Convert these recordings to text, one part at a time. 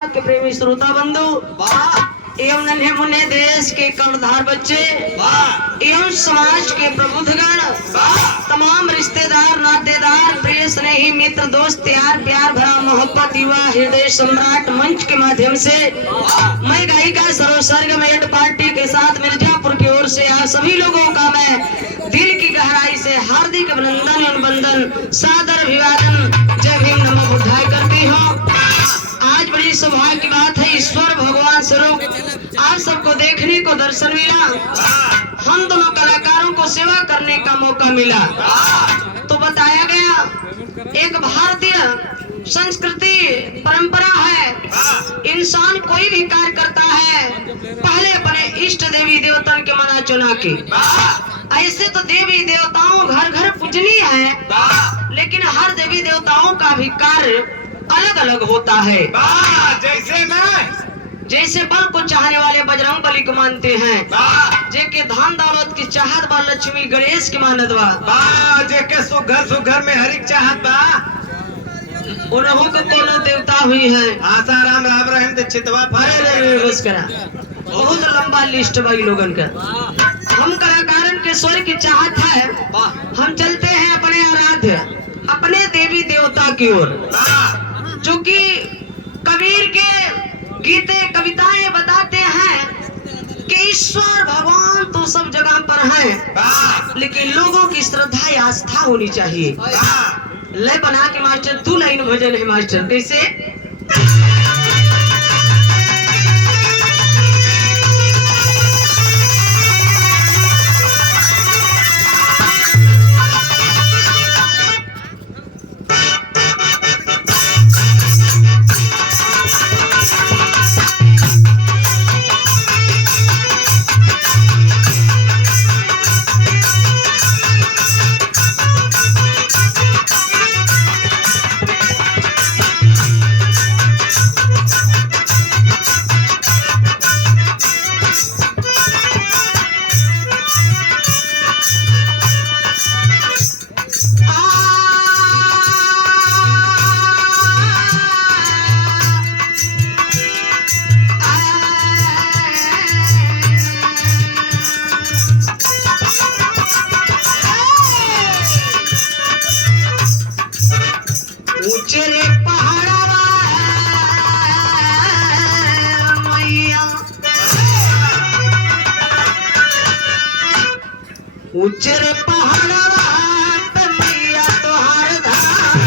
के प्रेमी श्रोता बंधु एवं नन्हे मुन्ने देश के कर्णधार बच्चे एवं समाज के प्रबुद्धगण तमाम रिश्तेदार नातेदार प्रिय स्नेही मित्र दोस्त यार प्यार भरा मोहब्बत युवा हृदय सम्राट मंच के माध्यम से मैं गायिका सरोसर्ग मेट पार्टी के साथ मिर्जापुर की ओर से आप सभी लोगों का मैं दिल की गहराई से हार्दिक अभिनंदन एवं वंदन सादर अभिवादन जय भीम नमो बुद्धाय करती हूँ। आज बड़ी सौभाग्य की बात है, ईश्वर भगवान स्वरूप आप सबको देखने को दर्शन मिला, हम दोनों कलाकारों को सेवा करने का मौका मिला। तो बताया गया एक भारतीय संस्कृति परंपरा है, इंसान कोई भी कार्य करता है पहले अपने इष्ट देवी देवताओं के मना चुना के। ऐसे तो देवी देवताओं घर घर पूजनीय है, लेकिन हर देवी देवताओं का भी कार्य अलग अलग होता है। जैसे बल को चाहने वाले बजरंग बली को मानते हैं, जेके धन दौलत की चाहत बा लक्ष्मी गणेश की मानत बा, जेके सुघर सुघर में हरिक चाहत बा उन्हों को कोनो देवता हुई है। आसाराम राम रहीम चितवा बस करा, बहुत लंबा लिस्ट बा लोगन का। हम कलाकारन के स्वर की चाहत है, हम चलते हैं अपने आराध्य अपने देवी देवता की ओर, जो कि कबीर के गीते कविताएं बताते हैं कि ईश्वर भगवान तो सब जगह पर है, लेकिन लोगों की श्रद्धा या आस्था होनी चाहिए। ले बना के मास्टर 2 लाइन भजन है मास्टर, कैसे? ऊंचे पहाड़ मैया तोहार धाम,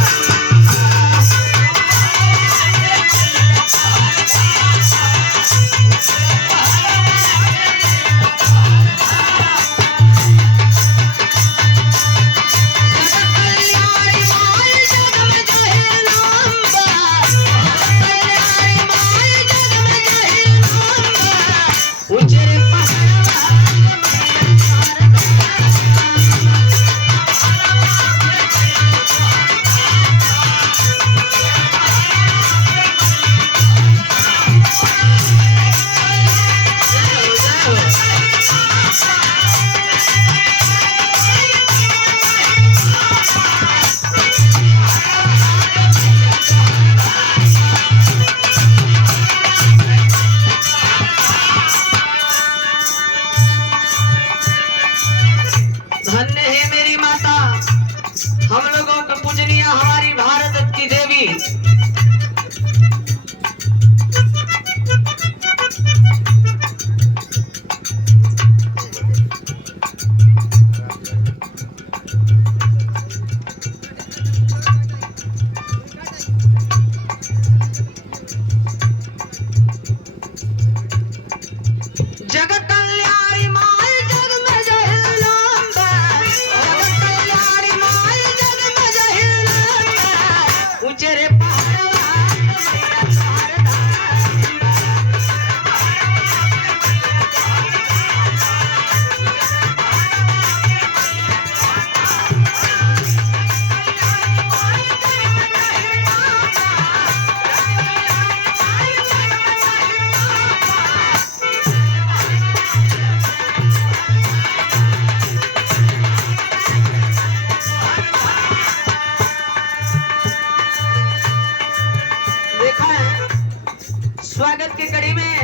स्वागत की कड़ी में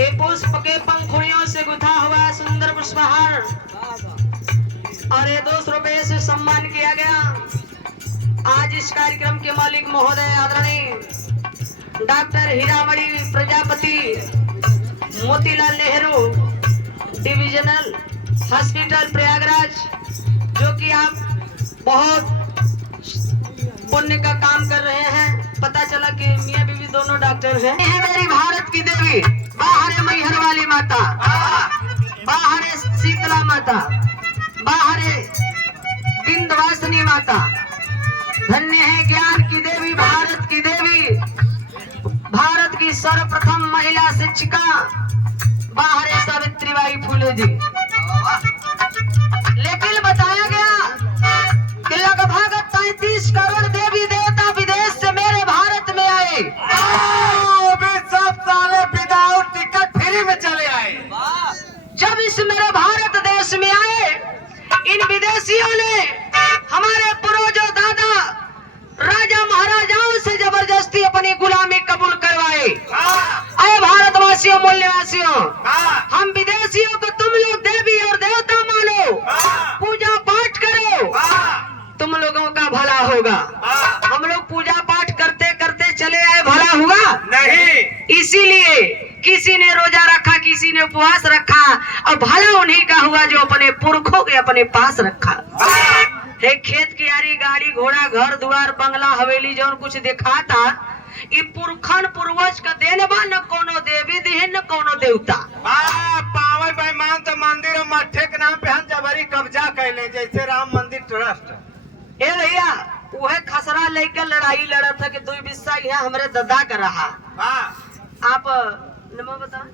एक पुष्प के पंखुड़ियों से गुथा हुआ सुंदर पुष्पहार और ये 200 रुपये से सम्मान किया गया। आज इस कार्यक्रम के मालिक महोदय आदरणीय doctor Hiramani Prajapati Motilal Nehru divisional hospital Prayagraj, जो कि आप बहुत पुण्य का काम कर रहे हैं। पता चला कि मियां बीवी दोनों डॉक्टर हैं। है मेरी भारत की देवी, बाहर है मैहर वाली माता, बाहर है शीतला माता, बाहर है विंध्यवासिनी माता। धन्य है ज्ञान की देवी, भारत की देवी, भारत की सर्वप्रथम महिला शिक्षिका बाहर है सावित्रीबाई फुले जी। लेकिन बताया गया कि लगभग 33 करोड़ देवी देवता विदेश से मेरे भारत में आए। सब साले विदाउट टिकट फ्री में चले आए। जब इस मेरे भारत देश में आए, इन विदेशियों ने हमारे पूर्वजों दादा राजा महाराजाओं से जबरदस्ती अपनी गुलामी कबूल करवाए। अरे भारतवासियों, मूल्यवासियों, हम विदेशियों को तुम लोग देवी और देवता मानो, पूजा पाठ करो, तुम लोगों का भला होगा। हम लोग पूजा पाठ करते करते चले आए, भला हुआ नहीं। इसीलिए किसी ने रोजा रखा, किसी ने उपवास रखा, और भला उन्हीं का हुआ जो अपने पुरखों के अपने पास रखा है। खेत कियारी, गाड़ी घोड़ा, घर द्वार, बंगला हवेली जौन कुछ देखा था, ई पुरखन पूर्वज का देन बा। न कोनो देवी दिहे न कोनो देवता। पावे बेईमान तो मंदिर और मठे के नाम पे हम जबरी कब्जा कैले, जैसे राम मंदिर ट्रस्ट। ए भैया, वह खसरा लेकर लड़ाई लड़ा था कि 2 बिस्सा यहाँ हमारे दादा का रहा। आप नमो बता।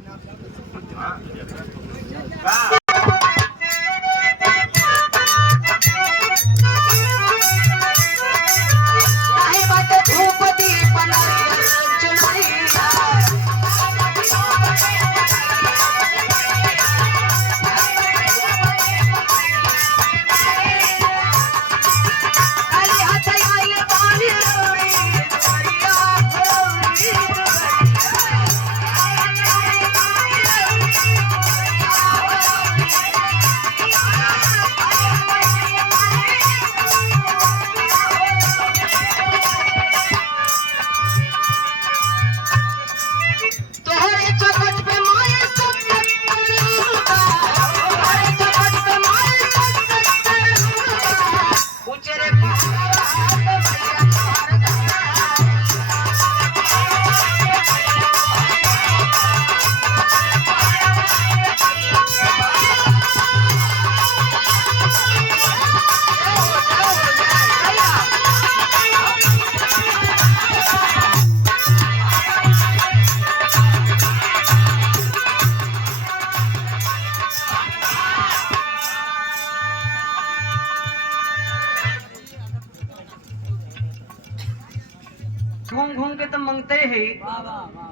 घूम घूम के तो मंगते हैं,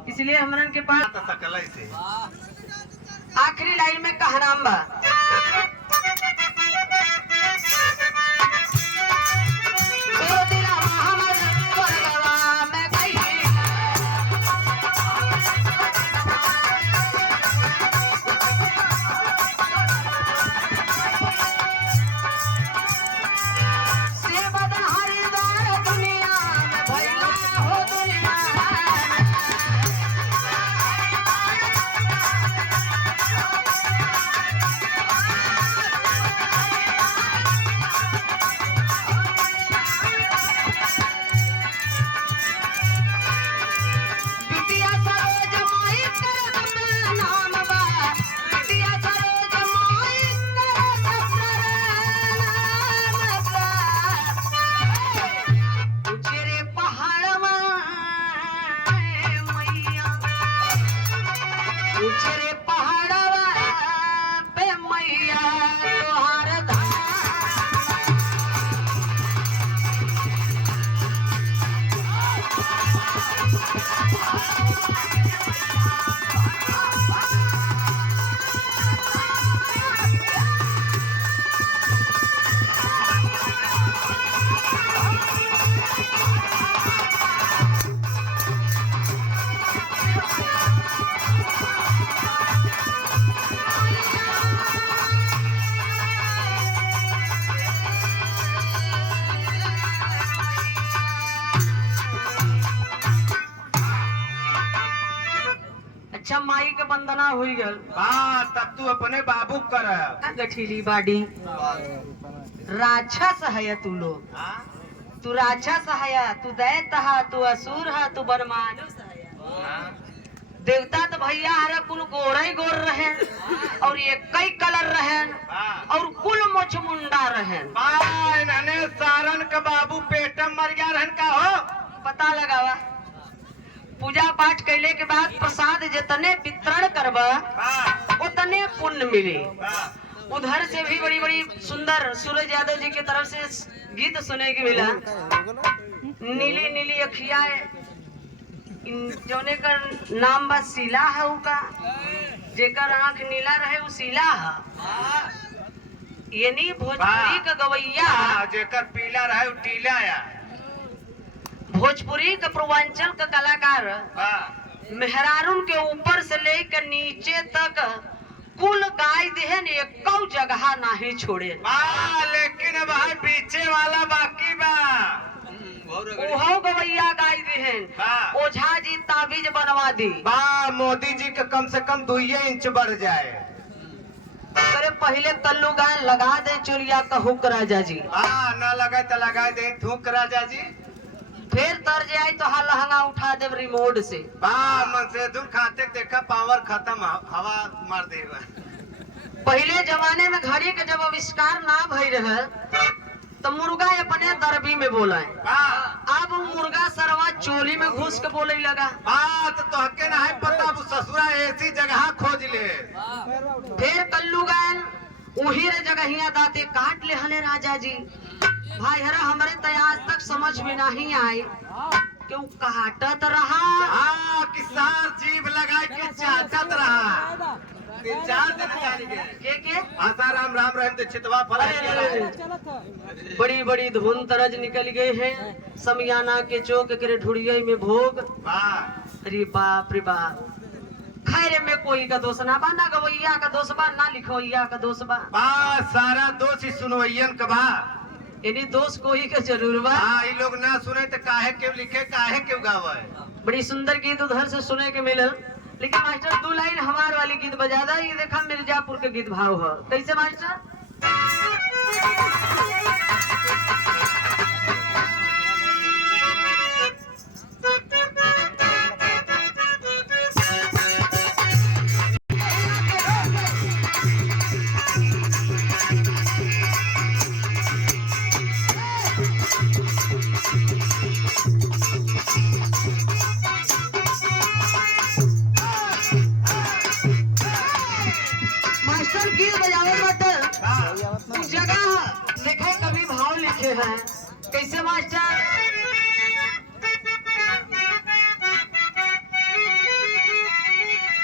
इसलिए हमरन के पास आखिरी लाइन में कहनाम बा। अच्छा माई के वंदना हुई गल। हाँ तब तू अपने बाबू कर। गठीली बाडी राक्षस है तू लोग, तू राक्षस है, तू दैत है, तू असुर है, तू बदमानुस है। देवता तो भैया हरे कुल गोरा ही गोर रहे और ये कई कलर रहे और कुल मोछ मुंडा रहे। इन्हने सारन का बाबू पेटम मर गया रहन का हो। पता लगावा पूजा पाठ कैले के बाद प्रसाद जितने वितरण करवा उतने पुण्य मिले। उधर से भी बड़ी बड़ी सुंदर सूरज यादव जी की तरफ से गीत सुने के मिला। नीली नीली अखिया जोने का नाम बस शीला है उका, जेकर आंख नीला रहे वो शीला है। यानी भोजपुरी का गवैया जेकर पीला रहे वो टीला या। भोजपुरी का पूर्वांचल का कलाकार मेहरारून के ऊपर से लेकर नीचे तक कुल गाय देहन एक जगह नहीं छोड़े। लेकिन भाई पीछे वाला बाकी बा ओहो गवैया गाय देहन। ओझा जी ताबीज बनवा दी मोदी जी का कम से कम 2 इंच बढ़ जाए। अरे पहले कल्लू गाय लगा दे चुरिया का हुक राजा जी। न लगे तो लगा दे थूक राजा जी। फिर तर जाए तो लहंगा उठा दे रिमोट से। मन से दूर खाते देखा पावर खत्म हवा मार देगा। पहले जमाने में घड़ी के जब आविष्कार ना भई रहे तो मुर्गा अपने दरबी में बोला है। अब मुर्गा सरवा चोली में घुस के बोले लगा। तो हके ना है पता वो ससुरा ऐसी जगह खोज ले। फिर कल्लू गाय वही रे जगहिया दाते काट ले हले राजा जी। भाई हरा हमारे तो आज तक समझ में नहीं आए क्यों काटत रहा। किसान जीव लगा के चाटत रहा। 3-4 दिन जानी के आसाराम राम रहीम तो चितवा फल। बड़ी बड़ी धुन तरज निकल गए हैं समियाना के चौक के ढुड़िया में भोग। अरे बाप रे बाप। खैर में कोई का दोष ना बा, ना गवैया का दोष बा, ना लिखवैया का दोष बा। सारा दोष ही सुनवैयन का बा। यानी दोष कोई का जरूर बा। ये लोग ना सुने तो काहे क्यों लिखे काहे क्यों गावे। बड़ी सुंदर गीत उधर से सुने के मिलल। लेकिन मास्टर 2 लाइन हमार वाली गीत बजा दा। ये देखा मिर्जापुर के गीत भाव है कैसे मास्टर। जगह लिखे कभी भाव लिखे हैं कैसे मास्टर।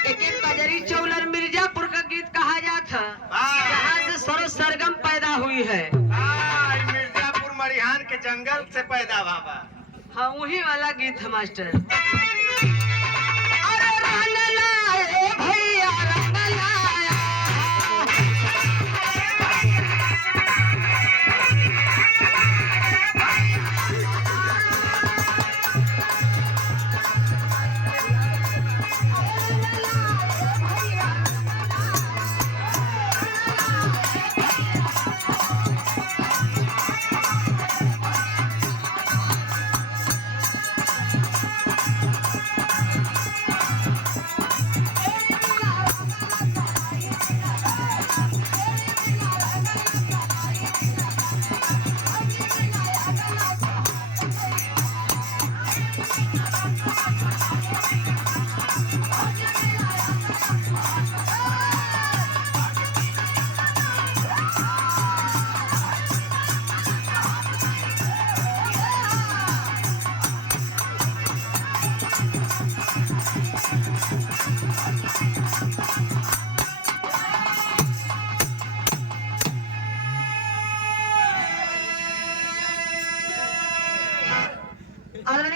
एक कजरी चौलर मिर्जापुर का गीत कहा जाता जहाँ से सरो सरगम पैदा हुई है। मिर्जापुर मरिहान के जंगल से पैदा बाबा। हाँ वही वाला गीत है मास्टर।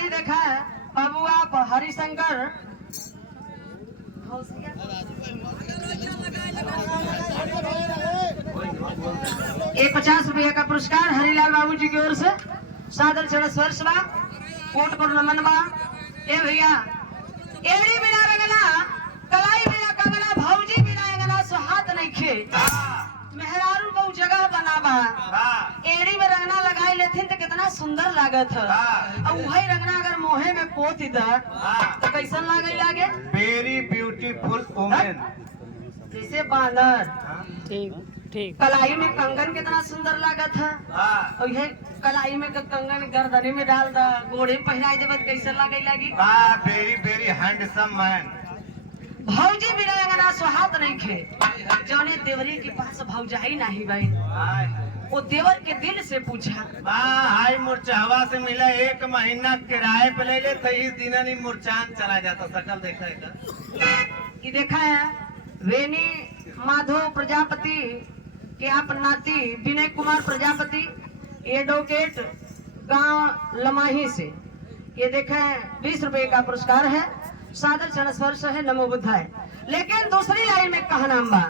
देखा है बाबू आप हरिशंकर ये 50 रुपया का पुरस्कार हरिलाल बाबू जी की ओर से सादर चढ़ स्पर्श बा कोट पर नमन बा। ए भैया एड़ी बिना रंगना कलाई बिना कंगना भौजी बिना रंगना सुहात नहीं खे मेहरारू बहु जगह बना बा एड़ी में रंगना लगाई लेथिन तो कितना सुंदर लागत है और वही रंगना अगर मोहे में पोत दा तो कैसन लागे लागे वेरी ब्यूटीफुल वुमेन जैसे बांदर। ठीक ठीक। कलाई में कंगन कितना सुंदर लागत है और ये कलाई में कंगन गर्दनी में डाल दा गोड़े में पहनाई देबत कैसन लागे लागी वेरी वेरी हैंडसम मैन। भौजी बिना रंगना सुहात नहीं खे जाने देवरी के पास भौजाई नहीं भाई वो देवर के दिल से पूछा हाई मुरचावा से मिला 1 महीना किराए पे ले ले 23 दिन नहीं मुरचान चला जाता सकल देखा है ये देखा है वेनी माधव प्रजापति के आप नाती विनय कुमार प्रजापति एडवोकेट गांव लमाही से ये देखा है 20 रुपए का पुरस्कार है सादर चरण स्पर्श है नमो बुद्धाय। लेकिन दूसरी लाइन में कहा नाम बा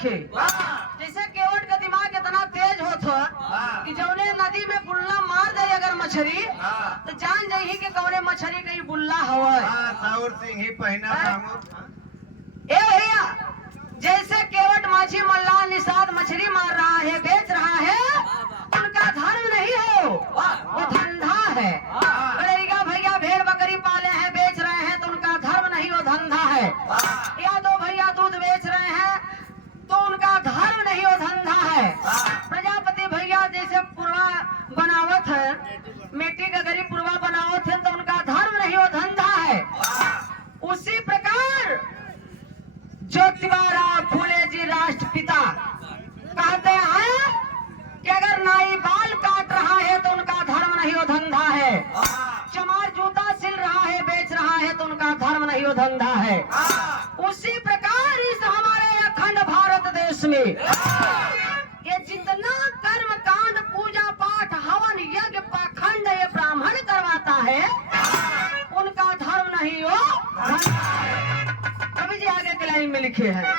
जैसे केवट का दिमाग इतना तेज होता कि जौने नदी में बुल्ला मार दे अगर मछली तो जान जाही कि कौने मछली कहीं बुल्ला हवा सिंह ही पहना ए भैया जैसे केवट माझी मल्ला निषाद मछली मार रहा है बेच रहा है उनका धर्म नहीं हो वो धंधा है। भैया भेड़ बकरी पाले हैं बेच रहे हैं तो उनका धर्म नहीं वो धंधा है। या दो भैया दूध बेच रहे हैं तो उनका धर्म नहीं वो धंधा है। प्रजापति भैया जैसे पुरवा बनावत है मिट्टी का गरीब पुरवा बनावत है तो उनका धर्म नहीं वो धंधा है। उसी प्रकार ज्योतिबा फूले जी राष्ट्रपिता कहते हैं कि अगर नाई बाल काट रहा है तो उनका धर्म नहीं वो धंधा है। चमार जूता सिल रहा है बेच रहा है तो उनका धर्म नहीं वो धंधा है। उसी प्रकार इस हमारे अखंड भारत देश में ये जितना कर्म कांड पूजा पाठ हवन यज्ञ पाखंड ये ब्राह्मण करवाता है उनका धर्म नहीं हो। कवि जी आगे के लाइन में लिखे हैं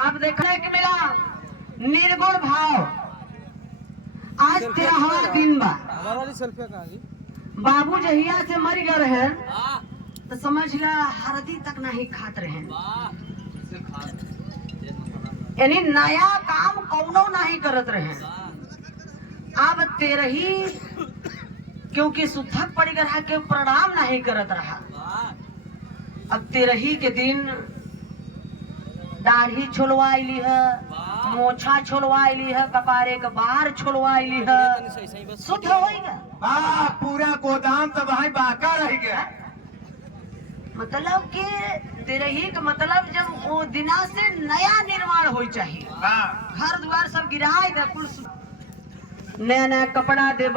अब देखने को मिला निर्गुण भाव। आज 13वां दिन बा बाबू जहिया से मर गए हैं तो समझ ला हरदी तक नहीं खात रहे यानी नया काम कौनो नहीं करत रहे। अब 13 क्योंकि सुथक पड़ रहा के प्रणाम नहीं करत रहा। अब तेरही के दिन दाढ़ी छोलवाइली है, मोछा छोलवाइली है, कपारे के बार छोलवाइली है, शुद्ध होएगा। पूरा गोदाम तो भाई बाका रह गया। मतलब कि तेरही का मतलब जब वो दिना से नया निर्माण हो चाहिए, घर द्वार सब गिराए दे, कुल नया नया कपड़ा देब,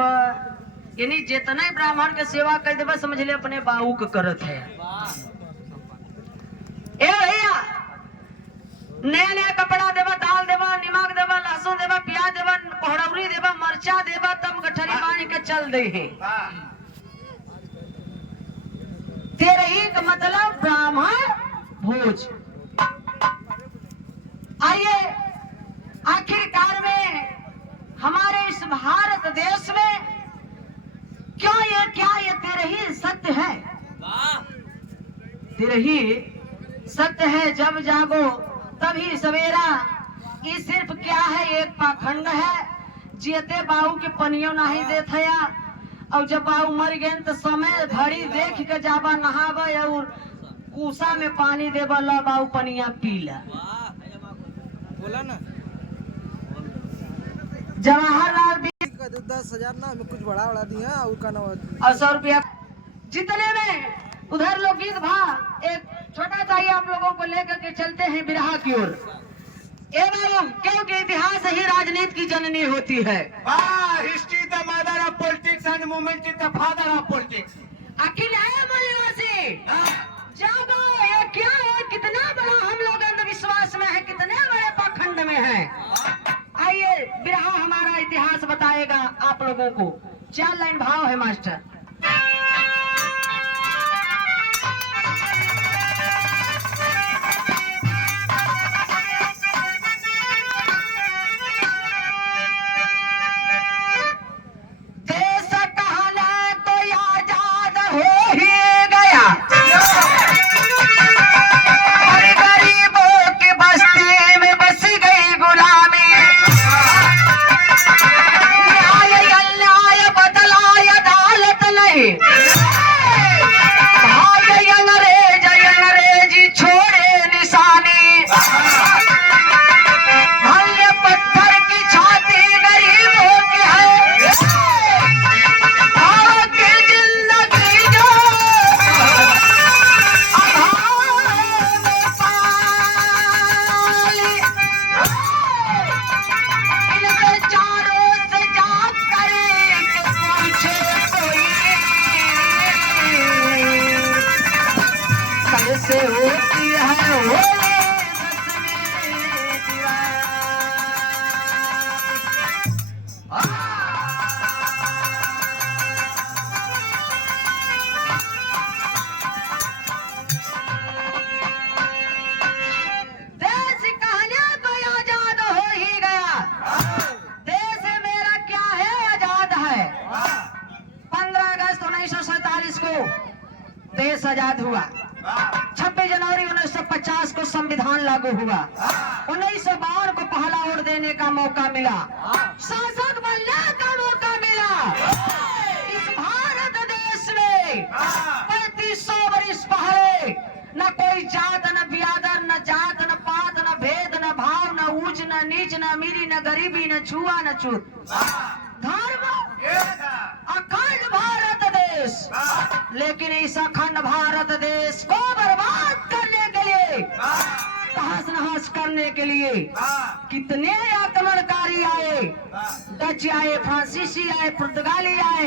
यानी जितने ब्राह्मण के सेवा कर देबा समझ ले अपने बाबू के करत है। ए भैया नया नया कपड़ा देबा, दाल देबा, नमक देबा, लहसुन देबा, प्याज देबा, पहड़ौरी देबा, मरचा देबा, तब गठरी बांध के चल दे है। तेरही का मतलब ब्राह्मण भोज। आइए आखिरकार में हमारे इस भारत देश में क्यों ये तेरही सत्य है? तेरही सत्य है, जब जागो तभी सवेरा। ये सिर्फ क्या है, एक पाखंड है, जियते बाऊ के पनियो नहीं देत है, और जब बाऊ मर गए तो समय घड़ी देख के जाबा नहाबा और कूसा में पानी देबा, ला बाऊ पनिया पीला। बोला ना जवाहरलाल 10,000 ना हमें कुछ बढ़ा दिया और का ना और 100 रुपया जितने में उधर लोग गीत भा एक छोटा चाहिए आप लोगों को लेकर के चलते हैं बिरहा की ओर। ए बाबू, क्योंकि इतिहास ही राजनीति की जननी होती है। History the mother of politics and movement is the father of politics. अखिल है मलिवासी, जागो, ये क्या है, कितना बड़ा हम लोग अंधविश्वास में है, कितने बड़े पाखंड में है। आइए बिरहा हमारा इतिहास बताएगा आप लोगों को। 4 लाइन भाव है मास्टर। देश कहना तो आजाद हो ही गया, और गरीबों की बस्ती में बस गई गुलामी। न्याय अन्याय बदलाय अदालत नहीं, भाग अंग्रेजी छोड़े निशानी। भले पत्थर की छाती गरीबों की है, भाव की जिंदगी जो अभाव में पाली। इनके चारों से जाग कर पूछे कोई, कैसे होती है होली दसवीं दीवार। देश कहने तो आजाद हो ही गया। देश मेरा क्या है, आजाद है। 15 अगस्त 1947 को देश आजाद हुआ। 26 जनवरी 1950 को संविधान लागू हुआ। 1952 को पहला वोट देने का मौका मिला, शासक बनने का मौका मिला। इस भारत देश में 3500 वर्ष पहले न कोई जात, न ब्यादर, न जात, न पात, न भेद, न भाव, न ऊंच, न नीच, न अमीरी, न गरीबी, न छुआ, न छूत। धर्म अखंड भारत देश। लेकिन इस अखंड भारत देश को बर्बाद करने के लिए, तहस नहस करने के लिए कितने आक्रमणकारी आए। डच आए, फ्रांसीसी आए, पुर्तगाली आए,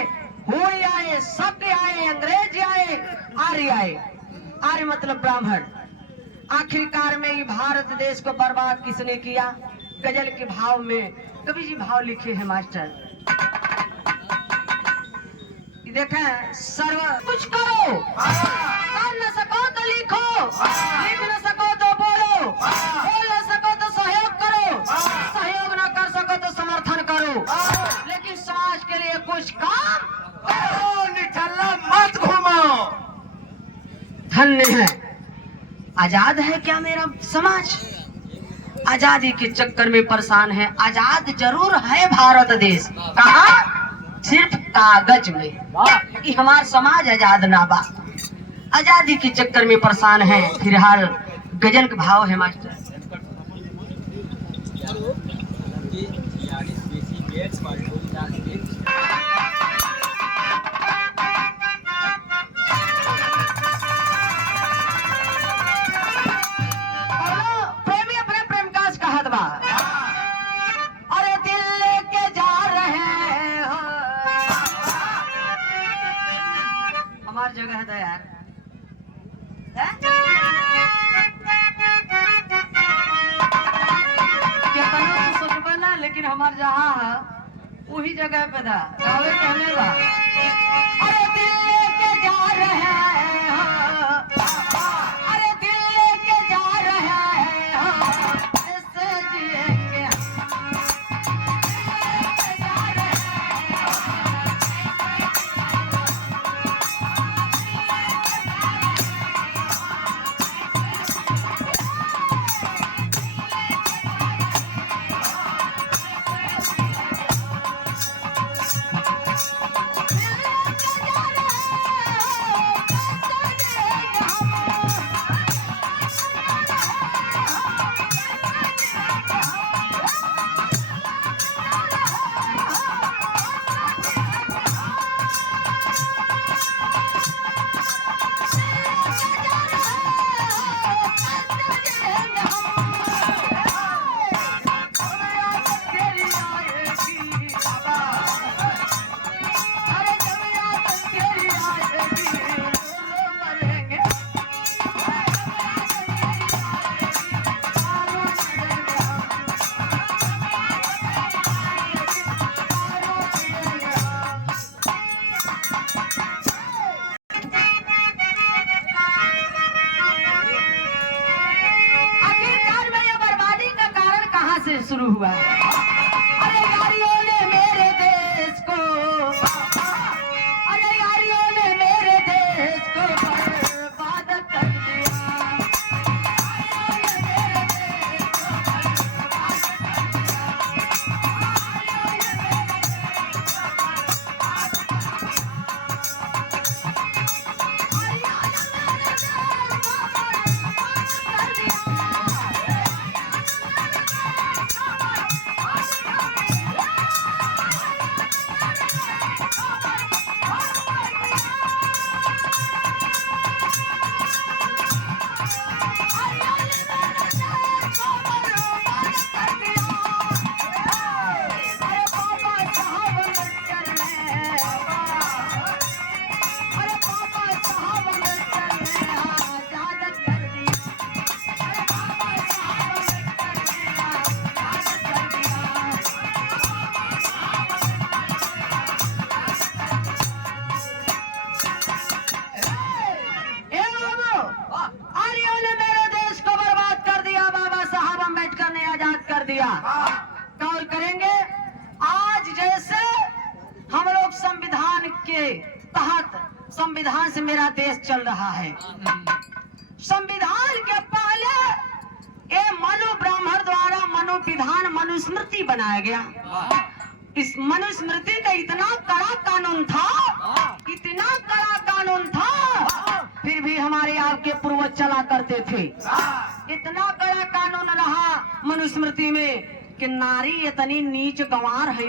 हुई आए, शब्द आए, अंग्रेज आए, आर्य आए। आर्य मतलब ब्राह्मण। आखिरकार में ये भारत देश को बर्बाद किसने किया? गजल के भाव में कवि जी भाव लिखे हैं मास्टर। देखें, सर्व कुछ करो, कर न सको तो लिखो, लिख न सको तो बोलो, बोल न सको तो सहयोग करो, सहयोग न कर सको तो समर्थन करो, लेकिन समाज के लिए कुछ काम करो, निठल्ला मत घूमो। धन्य है, आजाद है क्या मेरा समाज? आजादी के चक्कर में परेशान है। आजाद जरूर है भारत देश। कहा? सिर्फ कागज में। कि हमार समाज आजाद ना बा, आजादी के चक्कर में परेशान है। फिलहाल गजल के भाव है मास्टर। प्रेमी अपने प्रेम का कहत बा, अरे दिल लेके जा रहे हो। हमार जगह है तो यार सोचबे ना, लेकिन हमार जहाँ है वही जगह पे था कहने बा, अरे दिल लेके जा रहे हो, अरे दिल लेके जा रहे हो, ऐसे जिएंगे शुरू हुआ। अरे यारियों ने मेरे देश को, अरे यारियों ने मेरे देश को बर्बाद कर दिया। गौर करेंगे आज जैसे हम लोग संविधान के तहत, संविधान से मेरा देश चल रहा है। संविधान के पहले ये मनु ब्राह्मण द्वारा मनु विधान मनुस्मृति बनाया गया। इस मनुस्मृति का इतना कड़ा कानून था, इतना कड़ा कानून था, फिर भी हमारे आपके पूर्वज चला करते थे। इतना कड़ा कानून रहा मनुस्मृति में कि नारी इतनी नीच गंवार है।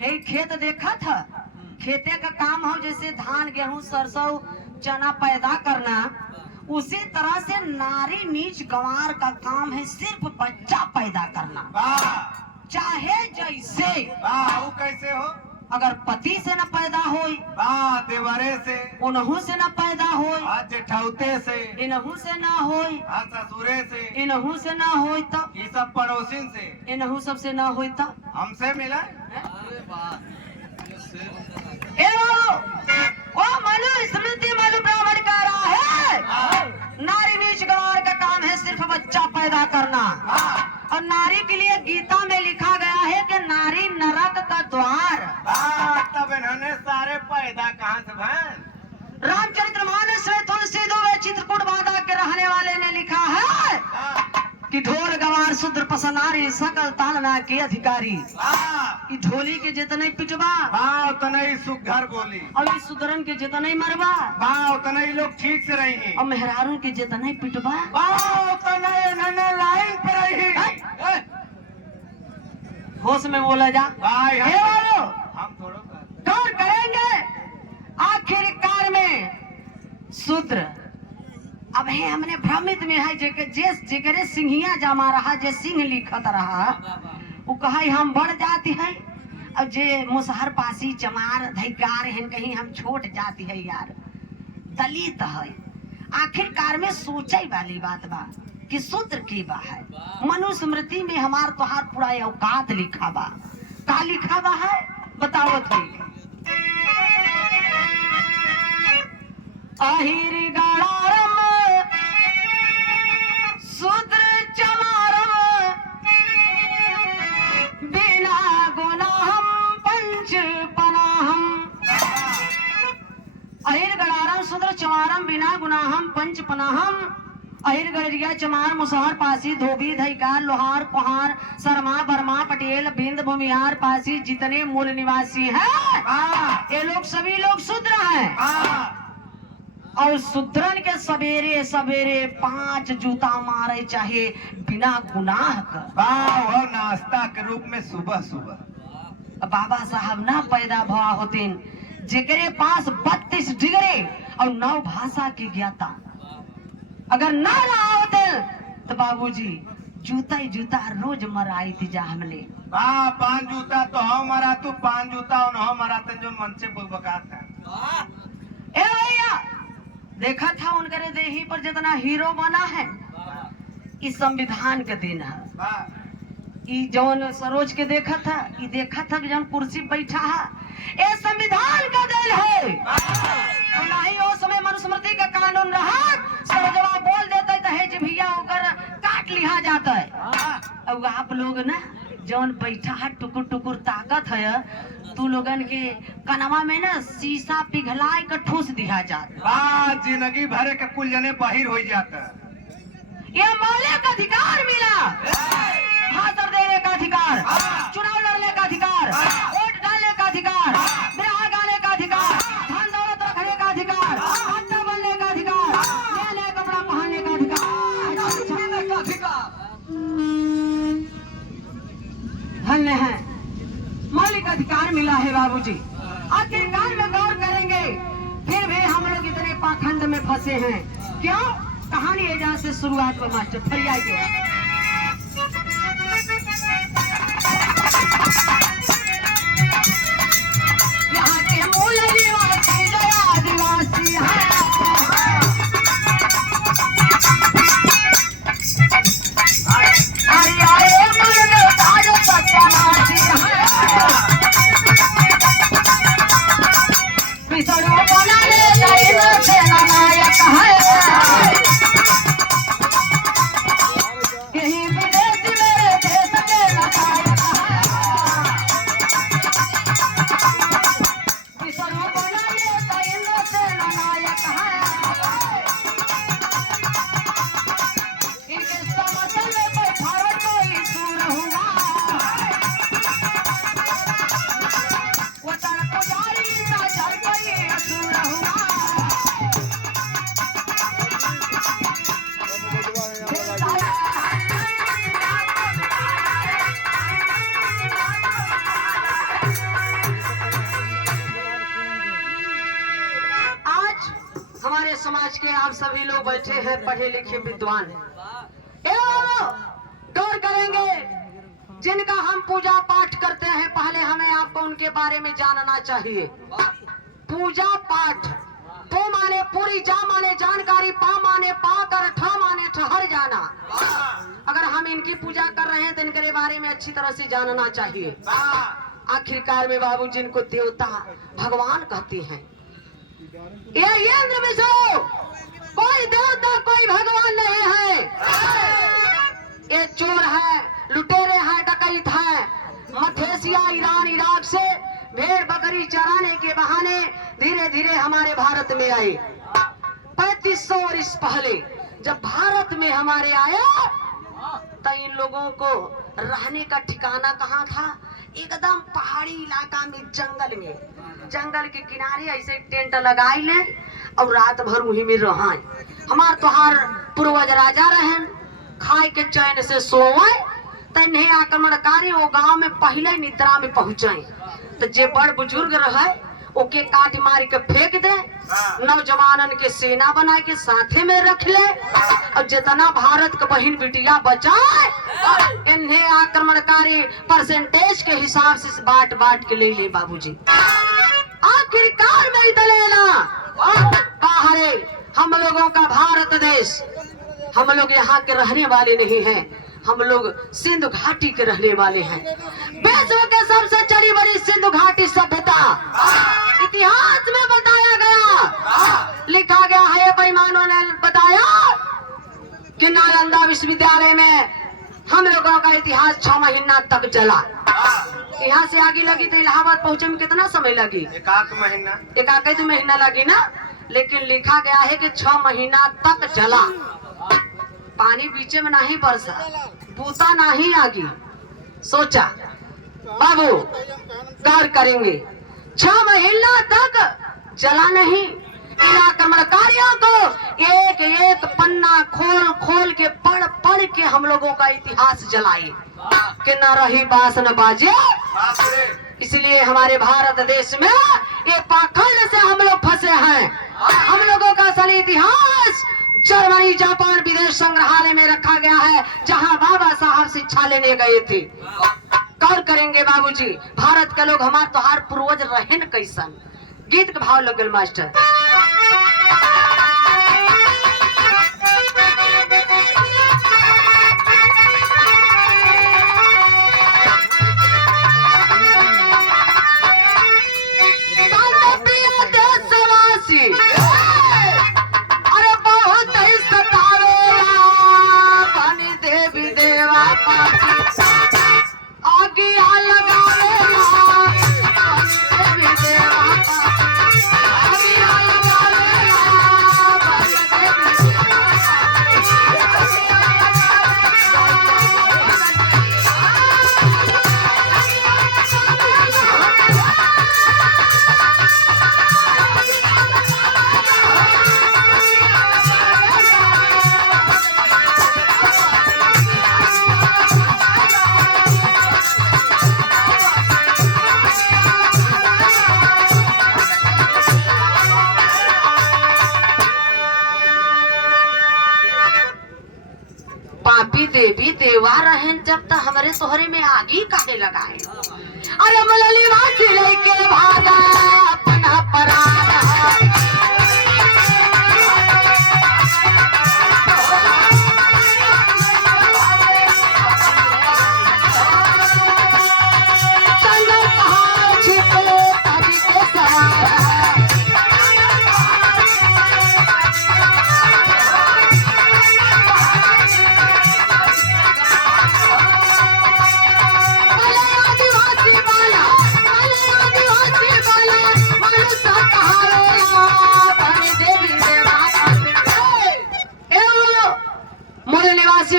हे खेत देखा था, खेते का काम हो जैसे धान गेहूं सरसों चना पैदा करना, उसी तरह से नारी नीच गंवार का काम है सिर्फ बच्चा पैदा करना। चाहे जैसे वो कैसे हो, अगर पति से न पैदा होई, देवरे से, उनहू से न पैदा होई, जेठौते से, इनहू से न होई, ससुरे से, इनहू से न होई, तब ये सब पड़ोसिन से, इनहू सबसे न होई, तब हमसे मिला। ओ मनुस्मृति मनु ब्राह्मण का रहा है, नारी नीच गंवार का काम है सिर्फ बच्चा पैदा करना। और नारी के लिए गीता में लिखा गया है कि नारी नरक का द्वार। तब इन्होंने सारे पैदा कहाँ से भैन? रामचरितमानस में तुलसी दो चित्रकूट बाधा के रहने वाले ने लिखा है कि ढोल गवार शूद्र पसनारी सकल तालना के अधिकारी। हाँ ई ढोली के जितने पिटवा हाँ उतना ही सुघर बोली, और ई सुदरन के जितने मरवा हाँ उतना ही लोग ठीक से रही, और मेहरारू के जितने पिटवा हाँ उतना ही इन्होंने लाइन पे रही। होश में बोला जा। भाई हे वालो, हम थोड़ा गौर करेंगे आखिरकार में शूद्र अब है हमने भ्रमित में है जेकरे सिंहिया जमा रहा जे सिंह लिखत रहा वो कहा हम बढ़ जाती है अब जे मुसहर पासी चमार धैकार हैं कहीं हम छोट जाती है यार दलित है। आखिरकार में सोचे वाली बात बा कि शूद्र की बा है। मनुस्मृति में हमार तोहार पूरा औकात लिखा बा। का लिखा बा है बताओ थी। अहिर गणारम शूद्र चमारम बिना गुनाहम पंच पनाहम। अहिर गणारम शूद्र चमारम बिना गुनाहम पंच पनाहम। अहिर गड़रिया चमार मुसहर पासी धोबी धैकार लोहार कुहार शर्मा बर्मा पटेल बिंद भूमिहार पासी जितने मूल निवासी हैं ये लोग सभी लोग शूद्र हैं। और शूद्रन के सवेरे सवेरे 5 जूता मारे चाहे बिना गुनाह का। वो नाश्ता के रूप में सुबह सुबह बाबा साहब ना पैदा भवा होतीन जेकरे पास 32 डिग्री और 9 भाषा की ज्ञाता अगर ना रहा होते तो बाबूजी जूता ही जूता रोज मराई थी जा हमने। 5 जूता तो हमारा तू 5 जूता और हमारा जो मन से बकात है। ए भैया देखा था उनके देही पर जितना हीरो बना है इस संविधान के दिन है। ई जौन सरोज के देखा था कि जौन कुर्सी बैठा है ये संविधान का दिन है। और ना ही उस समय मनुस्मृति का कानून रहा सरोजवा बोल देता है दहेज भैया होकर काट लिया जाता है। अब आप लोग ना जौन बैठा है टुकुर टुकुर ताकत है तू लोगन के कनवा में ना शीशा पिघलाए कर ठूस दिया जाता। जिंदगी भरे के कुल जने बाहिर हो जाता। ये मौलिक अधिकार मिला। भाषण देने का अधिकार, चुनाव लड़ने का अधिकार, वोट डालने का अधिकार, बिहार गाने का अधिकार, धन दौलत रखने का अधिकार, अड्डा बनने का अधिकार, नया नया कपड़ा पहनने का अधिकार। धन्य है मौलिक अधिकार मिला है बाबूजी। आखिरकार में गौर करेंगे फिर भी हम लोग इतने पाखंड में फंसे हैं क्यों। कहानी एजा से शुरुआत में मास्टर फरिया के यहाँ के मूल निवासी जो आदिवासी है अरे अरे मुझे ताज सत्यानाशी है पिछड़ो बनाने चाहिए सेना नायक है कहीं विदेश मेरे देश के नायक है पिछड़ो बनाने चाहिए सेना नायक है इनके समझने पर भारत को ही सूर हुआ वतन पुजारी ना चल कोई असुर हुआ। आज हमारे समाज के आप सभी लोग बैठे हैं पढ़े लिखे विद्वान हैं। गौर करेंगे जिनका हम पूजा पाठ करते हैं पहले हमें आपको उनके बारे में जानना चाहिए। पूजा पाठ पो माने पूरी जा माने जानकारी पा माने पाकर ठा माने ठहर जाना। अगर हम इनकी पूजा कर रहे हैं तो इनके बारे में अच्छी तरह से जानना चाहिए। आखिरकार में बाबू जिनको देवता भगवान कहते हैं ये इंद्र विष्णु कोई देवता कोई भगवान नहीं है। ये चोर है लुटेरे हैं डकैत है मधेसिया ईरान इराक से भेड़ बकरी चराने के बहाने धीरे धीरे हमारे भारत में आए। 3500 वर्ष पहले जब भारत में हमारे आया तो इन लोगों को रहने का ठिकाना कहाँ था? एकदम पहाड़ी इलाका में, जंगल में, जंगल के किनारे ऐसे टेंट लगाई ले और रात भर वहीं में रहा। हमार तोहार पूर्वज राजा रहन, खाए के चैन से सोए, तन्हे आक्रमणकारी वो गांव में पहले निद्रा में पहुंचे। तो जे बड़ बुजुर्ग रहे ओके काट मार के फेंक दे, नौजवानन के सेना बना के साथे में रख ले, और जितना भारत के बहन बिटिया बचाए इन्हें आक्रमणकारी परसेंटेज के हिसाब से बांट बांट के ले ले बाबूजी। आखिरकार में दलेला बाहरे हम लोगों का भारत देश, हम लोग यहाँ के रहने वाले नहीं हैं, हम लोग सिंधु घाटी के रहने वाले हैं। विश्व के सबसे चली बड़ी सिंधु घाटी सभ्यता इतिहास में बताया गया, लिखा गया है। बेईमानों ने बताया कि नालंदा विश्वविद्यालय में हम लोगों का इतिहास 6 महीना तक चला। यहाँ से आगे लगी तो इलाहाबाद पहुँचे में कितना समय लगी? एक आध महीना लगी ना। लेकिन लिखा गया है कि 6 महीना तक चला। पानी बीचे में नहीं बरसा, बूता नहीं आगी। सोचा बाबू कार्य करेंगे, 6 महीना तक जला नहीं। इन आक्रमणकारियों को एक एक पन्ना खोल खोल के पढ़ पढ़ के हम लोगों का इतिहास जलाए कि न रही बास न बाजे। इसलिए हमारे भारत देश में ये पाखंड से हम लोग फंसे हैं। हम लोगों का असली इतिहास जर्मनी, जापान विदेश संग्रहालय में रखा गया है, जहां बाबा साहब शिक्षा लेने गए थे। गौर करेंगे बाबूजी, भारत के लोग हमारे तोहार पूर्वज रहन कैसन। गीत का भाव लगल मास्टर। देवी देवा रहन जब तक हमारे तोहरे में आगी काहे लगाए। अरे मलली वासी लेके भागा अपना पराया।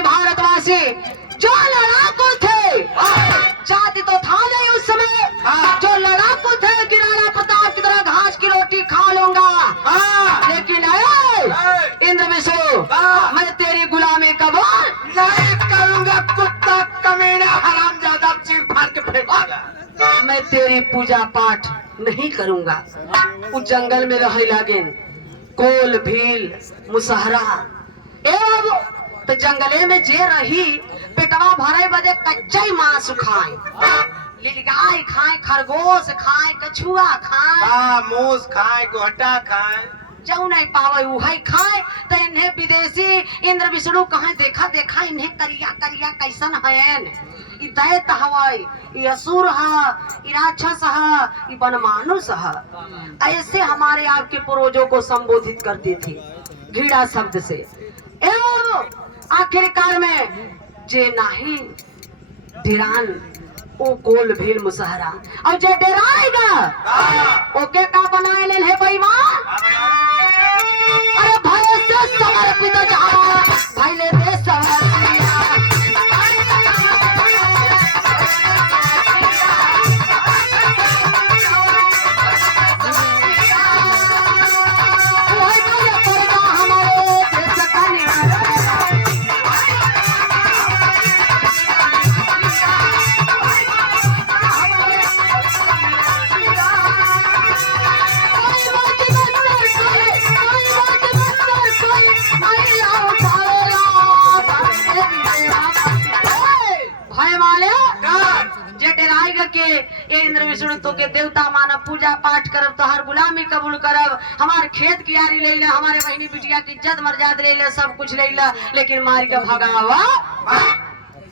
भारतवासी जो लड़ाकू थे, जाति तो था नहीं उस समय, जो लड़ाकू थे कि राणा प्रताप की तरह घास की रोटी खा लूंगा, लेकिन इंद्र विष्णु मैं तेरी गुलामी कबूल नहीं करूंगा। कुत्ता कमीना हरामजादा चीर फाड़ के फेंकूंगा। मैं तेरी पूजा पाठ नहीं करूंगा। उस जंगल में रहे लागे कोल भील मुसहरा तो जंगले में जे रही पेटवा भरे बदे कच्चा मांस खाए, लीलगाय खाए, खरगोश खाए, कछुआ खाए, मूस खाए, गोहटा खाए, जो नहीं पावे वही खाए। तो इन्हें विदेशी इंद्र विष्णु कहे देखा देखा इन्हें करिया करिया कैसन है, ई दैत हवाई, ई असुर है, ई राक्षस है, ई बनमानुष है। ऐसे हमारे आपके पूर्वजों को संबोधित करती थी घृणा शब्द से। आखिरकार में जे नहीं डिरान ओ कोल भील मुसहरा और जे डराएगा ओके का बनाए ले है बेईमान। अरे भाई से समर्पित जहां भाई ले दे समर्पिया तो के देवता मानव, पूजा पाठ करब, तोहर गुलामी कबूल करब, हमार खेत कियारी ले ले, हमारे बहनी बिटिया की इज्जत मर्यादा ले ले, सब कुछ ले ले, लेकिन मार के भगावा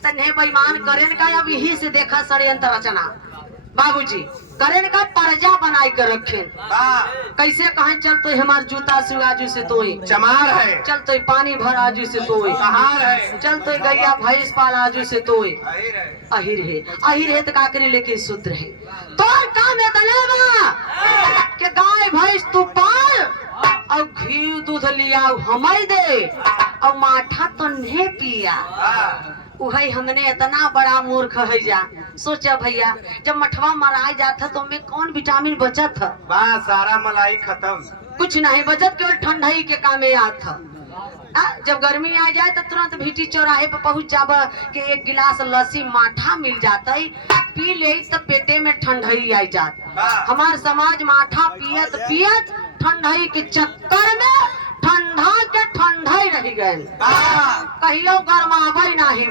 तन्हे बेईमान करेन का। अब यही से देखा षड्यंत्र रचना बाबूजी करेन का पर्जा बनाई कर रखे। कैसे कहें चल तो हमार जूता सुआजू से तो चमार है, चल तो पानी भर आजू से तो कहार है, चल तो गैया भैंस पाल आजू से तो अहिर है। अहिर है तो का करे, लेकिन शुद्र है। तोर काम है तलेवा के गाय भैंस तू पाल और घी दूध लिया हमें दे और माठा तो नहीं पिया। वही हमने इतना बड़ा मूर्ख है जा। सोचा भैया जब मठवा मराई जाता तो में कौन विटामिन बचत था? बस सारा मलाई खत्म, कुछ नहीं बचत, केवल ठंडाई के काम में आत था। जब गर्मी आ जाए तो तुरंत भीटी चौराहे पर पहुंच जाब के एक गिलास लस्सी माठा मिल जाता है, पी ले तो पेटे में ठंडाई आ जात। हमार समाज माठा पियत पियत ठंडाई के चक्कर में ठंडा के ठंडाई रह गए, कहियो गरमाबई नहीं।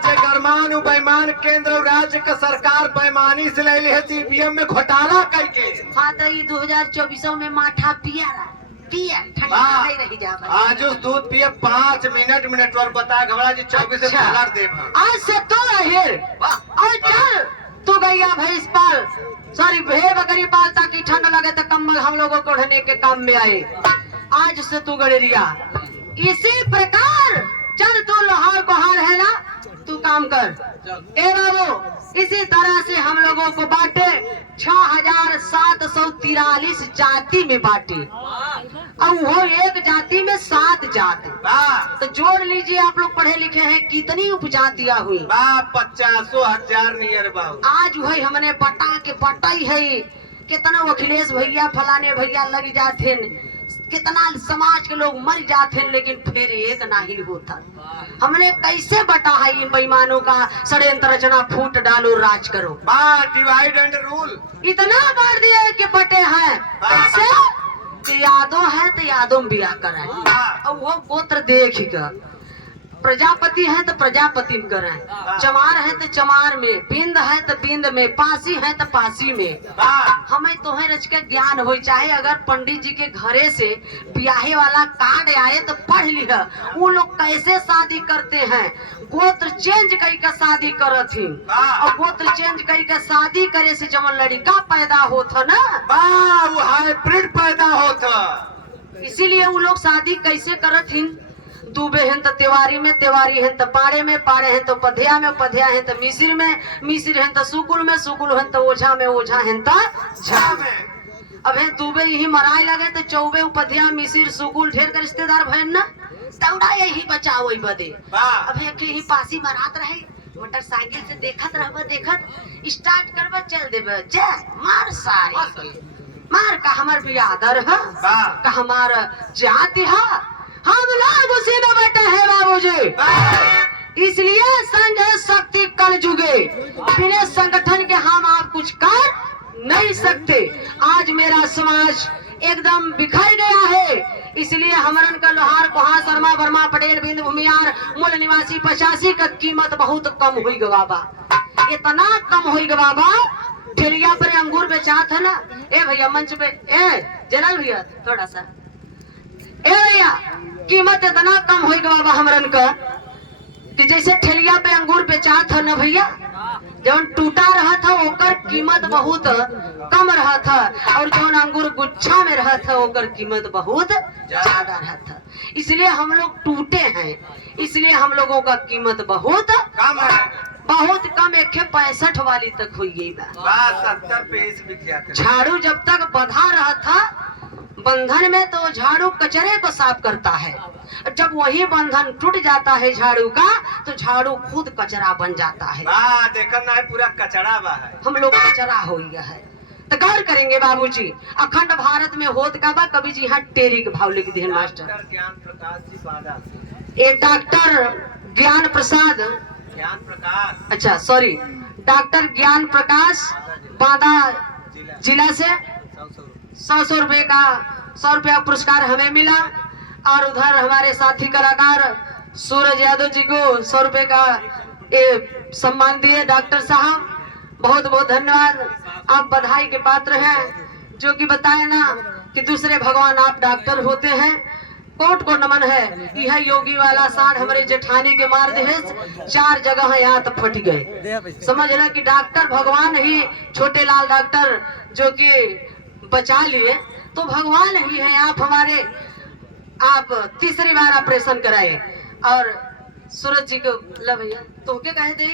जे गरमान बेईमान केंद्र और राज्य का सरकार बेईमानी से ले ली सीपीएम में घोटाला करके। हाँ तो ये 2024 में माठा पिया ठंडा नहीं रही जा। आज उस दूध पिए 5 मिनट और बता घबरा जी 24 डॉलर दे। आज से तो रहे और चल तू गैया भैंस पाल, सॉरी भेड़ बकरी पाल, ताकि ठंड लगे तो कम्बल हम लोगों को ओढ़ने के काम में आए। आज से तू गड़ेरिया इसी प्रकार चल, तू लोहार कोहार है ना, तू काम कर। ए बाबू इसी तरह से हम लोगों को बांटे 6743 जाति में बांटे और वो एक जाति में 7 जाति। तो जोड़ लीजिए आप लोग पढ़े लिखे हैं कितनी उपजातियां हुई? 50,000 नियर बाबू। आज वही हमने बटा के बटाई है, कितना अखिलेश भैया फलाने भैया लग जाते, कितना समाज के लोग मर जाते, लेकिन फिर एक नहीं होता। हमने कैसे बटा है इन बेईमानों का षड्यंत्र रचना, फूट डालो राज करो, डिवाइड एंड रूल इतना बांट दिया कि बटे हैं। कैसे कि यादों है तो यादों में ब्याह करें और वो गोत्र देखेगा, प्रजापति है तो प्रजापति में करें, चमार है तो चमार में, बिंद है तो बिंद में, पासी है तो पासी में। हमें तो है रच के ज्ञान हो, चाहे अगर पंडित जी के घरे से ब्याहे वाला कार्ड आए तो पढ़ लिया वो लोग कैसे शादी करते हैं, गोत्र चेंज करके शादी करथी और गोत्र चेंज करके शादी करे से जब लड़का पैदा होता ना वो हाइब्रिड पैदा होता। इसीलिए वो लोग शादी कैसे करथिन, दूबे हैं तो तिवारी में, तिवारी हैं तो पाड़े में, पाड़े हैं तो पधिया में, पधिया हैं तो मिसिर में, मिसिर हैं तो सुकुल में, सुकुल हैं तो ओझा में, ओझा हैं तो झा में। अब है दूबे यही मराए लगे तो चौबे उपधिया मिसिर सुकुल ढेर का रिश्तेदार भैन ना, दौड़ा यही बचाओ वही बदे। अब है कि यही पासी मरात रहे, मोटरसाइकिल से देखत रहब, देखत स्टार्ट करब, चल देब जय मार सारी मार का हमार बियादर है का हमार जाति है, हम लोग उसी में बैठे हैं बाबूजी। इसलिए संजय शक्ति कल जुगे, बिना संगठन के हम आप कुछ कर नहीं सकते। आज मेरा समाज एकदम बिखर गया है, इसलिए हमरन का लोहार कोहार शर्मा वर्मा पटेल बिंद भूमियार मूल निवासी 85 का कीमत बहुत कम हुई गवाबा, इतना कम हुई गवाबा। ठेलिया पर अंगूर बेचात है ना, ए भैया मंच पे ए जनरल भैया थोड़ा सा, ए भैया कीमत इतना कम हो गया बाबा हमरन का कि जैसे ठेलिया पे अंगूर बेचात है ना भैया, जब टूटा रहा था ओकर कीमत बहुत कम रहा था और जो अंगूर गुच्छा में रहा था ओकर कीमत बहुत ज्यादा रहा था। इसलिए हम लोग टूटे हैं, इसलिए हम लोगों का कीमत बहुत कम है, बहुत कम, 165 वाली तक हुई गई। 70 पैसे बिक जाते। झाड़ू जब तक बंधा रहा था बंधन में तो झाड़ू कचरे को साफ करता है, जब वही बंधन टूट जाता है झाड़ू का तो झाड़ू खुद कचरा बन जाता है। देखना है पूरा कचरा बा है, हम लोग कचरा हो गया है। तो गौर करेंगे बाबूजी, अखंड भारत में होत का बा, कभी जी यहाँ टेरी के भाव लिख दिए मास्टर। ज्ञान प्रकाश जी बादा, एक डॉक्टर ज्ञान प्रसाद, ज्ञान प्रकाश, अच्छा सॉरी डॉक्टर ज्ञान प्रकाश बादा जिला से 100 रुपए का 100 रुपया पुरस्कार हमें मिला और उधर हमारे साथी कलाकार सूरज यादव जी को 100 रुपए का सम्मान दिए डॉक्टर साहब, बहुत बहुत धन्यवाद। आप बधाई के पात्र हैं जो कि बताए ना कि दूसरे भगवान आप डॉक्टर होते हैं। कोट को नमन है। यह योगी वाला साढ़ हमारे जेठानी के मार दे 4 जगह यहाँ तक फट गए। समझ ला कि डॉक्टर भगवान ही, छोटे लाल डॉक्टर जो कि बचा लिए तो भगवान ही है। आप हमारे, आप तीसरी बार ऑपरेशन कराए और सूरज जी को ला भैया तो क्या कहे थे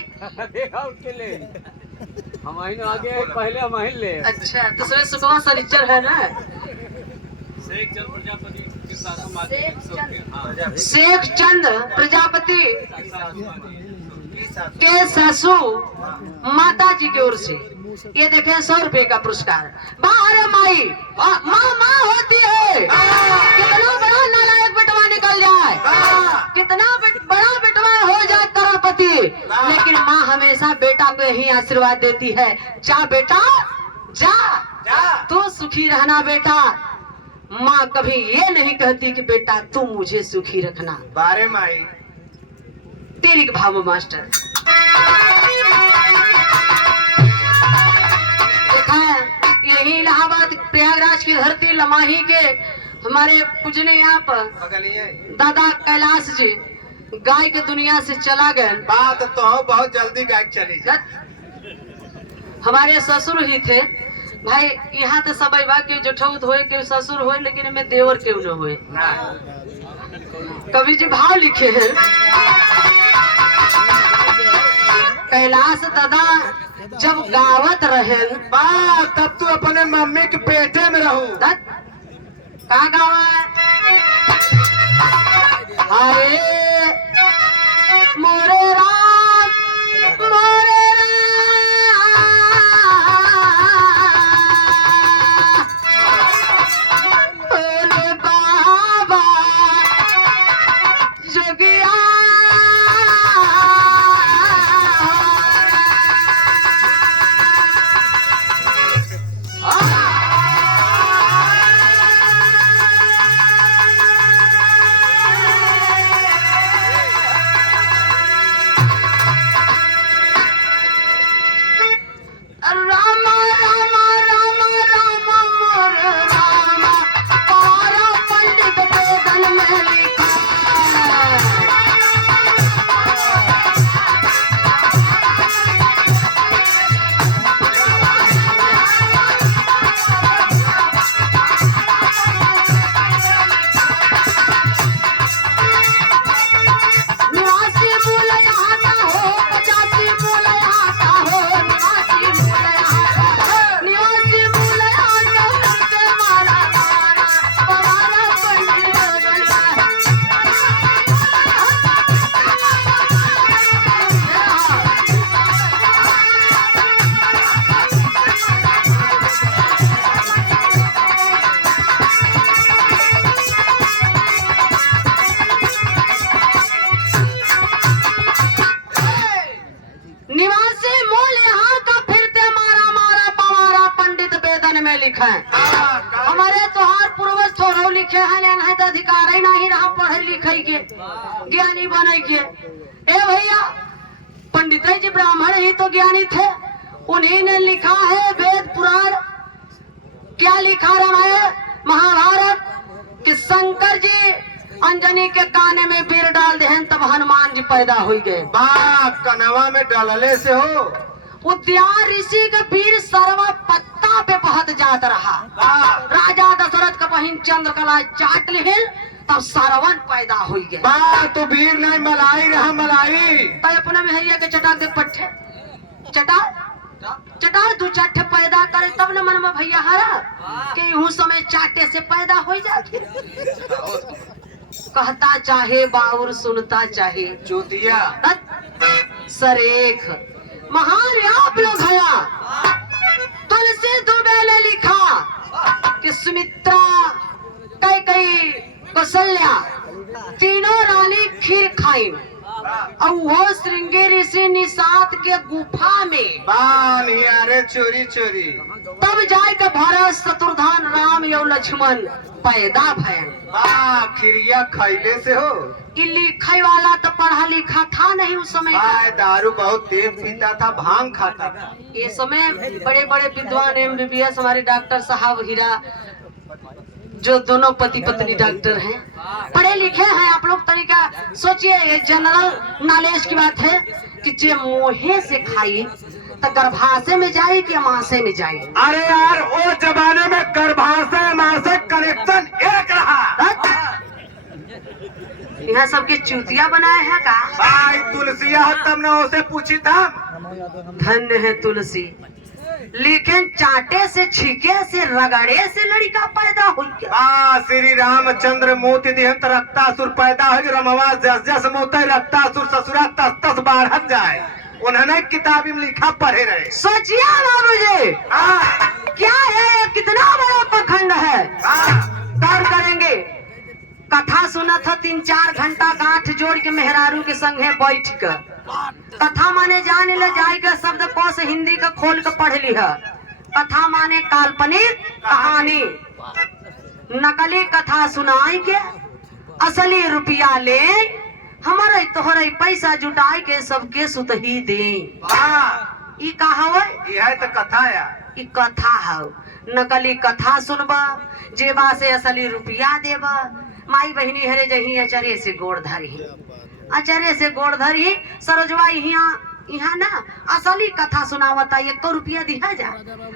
आगे पहले हम ले। अच्छा दूसरे सुबह सनीचर है ना। शेख चंद प्रजापति के सासू माता जी की ओर से ये देखें 100 रुपए का पुरस्कार। बाहर माई माँ होती है। कितना बड़ा नालायक बेटवा निकल जाए, कितना बड़ा बेटवा हो जाए करोड़पति, लेकिन माँ हमेशा बेटा को यही आशीर्वाद देती है, जा बेटा जा, तू सुखी रहना बेटा। माँ कभी ये नहीं कहती कि बेटा तू मुझे सुखी रखना। बारे माई तेरी के भाव मास्टर देखा है, यही इलाहाबाद प्रयागराज की धरती लमाही के हमारे पूजने आप दादा कैलाश जी गाय के दुनिया से चला गए। बात तो बहुत जल्दी गाय चली गई। हमारे ससुर ही थे भाई। यहाँ तो सब के जोठौत होए के ससुर होए, लेकिन में देवर क्यों न होए। कवि जी भाव लिखे हैं, कैलाश दादा जब गावत रहे तब तू अपने मम्मी के पेटे में रहू। का गावा अरे मोरे राम मोरे बाबा जोगिया लिखा है। हमारे तोहार पूर्वज थोड़ा लिखे हैं, लेकिन तो अधिकार ही नहीं रहा पढ़े लिखे के ज्ञानी बने के। ए भैया पंडित जी ब्राह्मण ही तो ज्ञानी थे, उन्हीं ने लिखा है वेद पुराण। क्या लिखा रामायण महाभारत कि शंकर जी अंजनी के काने में बीर डाल दे तब हनुमान जी पैदा हो गए। कनवा में डालले से हो उद्यान ऋषि के वीर सरवा पत्ता पे बहत जात रहा। राजा दशरथ का बहिन चंद्रकला चाट लिहिल तब सरवन पैदा हो गए। तो वीर नहीं मलाई रहा मलाई तो अपने में हैया के चटा दे पट्टे चटा 2 चाटे पैदा करे तब न मन में भैया हरा कि यूं समय चाटे से पैदा हो जाते। कहता चाहे बाउर सुनता चाहे चूतिया सरेख महान आप लोग हया। तुलसी दुबे ने लिखा कि सुमित्रा कैकेयी कौशल्या तीनों रानी खीर खाई और वो श्रृंगी ऋषि निषाद के गुफा में अरे चोरी चोरी तब जाए के भरत शत्रुघ्न राम और लक्ष्मण पैदा भयन। खिरिया खैले से हो कि लिखे वाला तो पढ़ा लिखा था नहीं उस समय का। दारू बहुत तेज पीता था, भांग खाता था। ये समय बड़े बड़े विद्वान MBBS हमारे डॉक्टर साहब हीरा जो दोनों पति पत्नी डॉक्टर हैं, पढ़े लिखे हैं। आप लोग तरीका सोचिए, ये जनरल नॉलेज की बात है कि जे मुँहे से खाई तो गर्भाशय में जाए कि अमाशय में जाए। अरे यार वो जमाने में गर्भाशय माशय कनेक्शन एक रहा। यहाँ सबके चूतिया बनाए हैं का? भाई तुलसिया हो तब न उसे पूछी था। धन्य है तुलसी, लेकिन चाटे से छीके से रगड़े से लड़का पैदा हो गया। श्री रामचंद्र मोती देहंत रक्तासुर पैदा हो, रमवा जस जस मोते रक्तासुर ससुरा तस तस बढ़त जाए। उन्होंने किताब में लिखा पढ़े रहे। सोचिए बाबू जी, क्या है ये, कितना बड़ा पखंड है। कर करेंगे कथा सुना था 3-4 घंटा गांठ जोड़ के मेहरारू के संग है बैठ कर कथा माने जाने ले जाएगा, शब्द कोश हिंदी का खोल के पढ़ ली है। कथा माने काल्पनिक कहानी, नकली कथा सुनाई के असली रुपया ले, हमारे तोहरे पैसा जुटाई के सबके सुतही दे। ई कहा यह तो कथा है। ई कथा है, नकली कथा सुनबा, जेबा से असली रुपया देबा। माई बहनी हरे जही अचरे से गोड़ धरी, अचरे से गोड़ धरी। सरोजवा यहाँ ना असली कथा सुनावता, 1 रुपया दिया जा,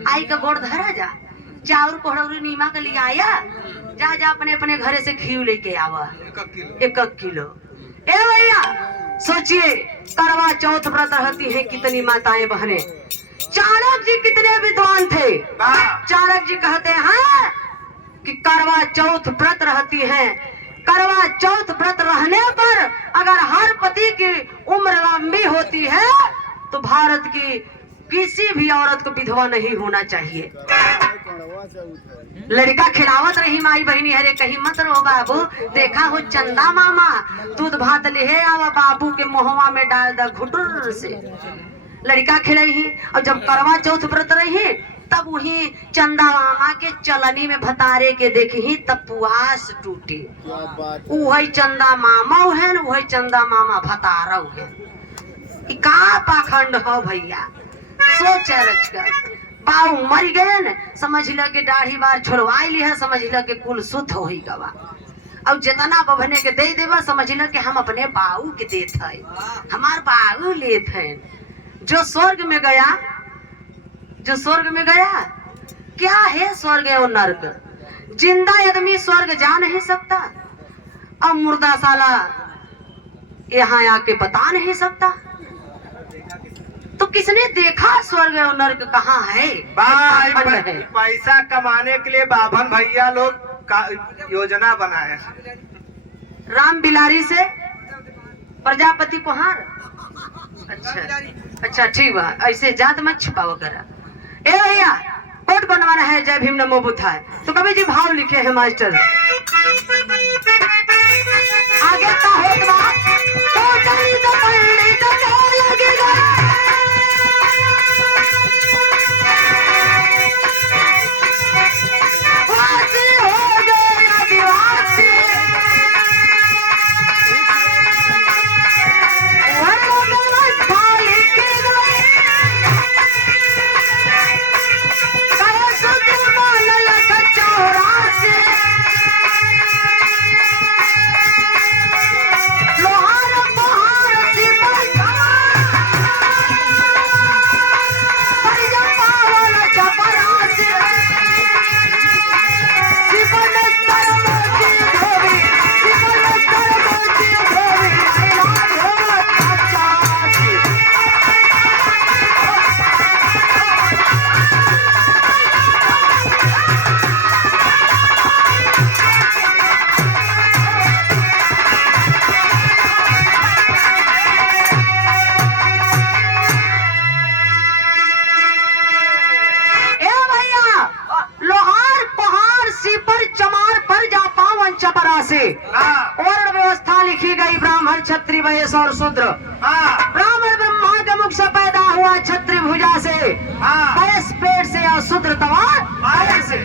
आई का गोड़ धरा जा, चाउर कोहड़ौरी नीमा के लिए आया, जा जा अपने अपने घरे से घी लेके आवा 1 किलो। ए भैया सोचिए, करवा चौथ व्रत रहती है कितनी माताएं बहने। चाणक्य जी कितने विद्वान थे। चाणक्य जी कहते हैं कि करवा चौथ व्रत रहती है। करवा चौथ व्रत रहने पर अगर हर पति की उम्र लंबी होती है तो भारत की किसी भी औरत को विधवा नहीं होना चाहिए। लड़का खिलावत रही माई बहनी हरे, कहीं मत रहो बाबू, देखा हो चंदा मामा दूध भात ले आवा, बाबू के मोहवा में डाल द घुटुर से। लड़का खिलाई, और जब करवा चौथ व्रत रही तब वही चंदा मामा के चलनी में भतारे के देखी तब पुआस टूटी। वही चंदा मामा है, वही चंदा मामा भतारा है। का पाखंड हो भैया, सोच रच कर। बाऊ मर गए न, समझ ल के दाढ़ी बार छोड़वाई ली है, समझ ल के कुल शुद्ध हो ही गवा। अब जितना बभने के दे देवा, समझ ल के हम अपने बाऊ के देत है, हमार बाऊ लेत है। जो स्वर्ग में गया, जो स्वर्ग में गया, क्या है स्वर्ग और नर्क? जिंदा आदमी स्वर्ग जा नहीं सकता, अब मुर्दा साला यहाँ आके बता नहीं सकता। तो किसने देखा स्वर्ग और नर्क कहाँ है? पैसा कमाने के लिए बाभन भैया लोग योजना बनाए। राम बिलारी से प्रजापति को हार। अच्छा ठीक बा, ऐसे जात मत छिपाओ करा। ए भैया कोट बनवाना है, जय भीम नमो बुद्धाय। तो कवि जी भाव लिखे हैं मास्टर, आगे का होगा परंपरा से वर्ण व्यवस्था लिखी गई, ब्राह्मण क्षत्रिय वैश्य और शूद्र। ब्राह्मण ब्रह्मा के मुख से पैदा हुआ, क्षत्रिय भुजा से, वैश्य पेट से और शूद्र तवा से।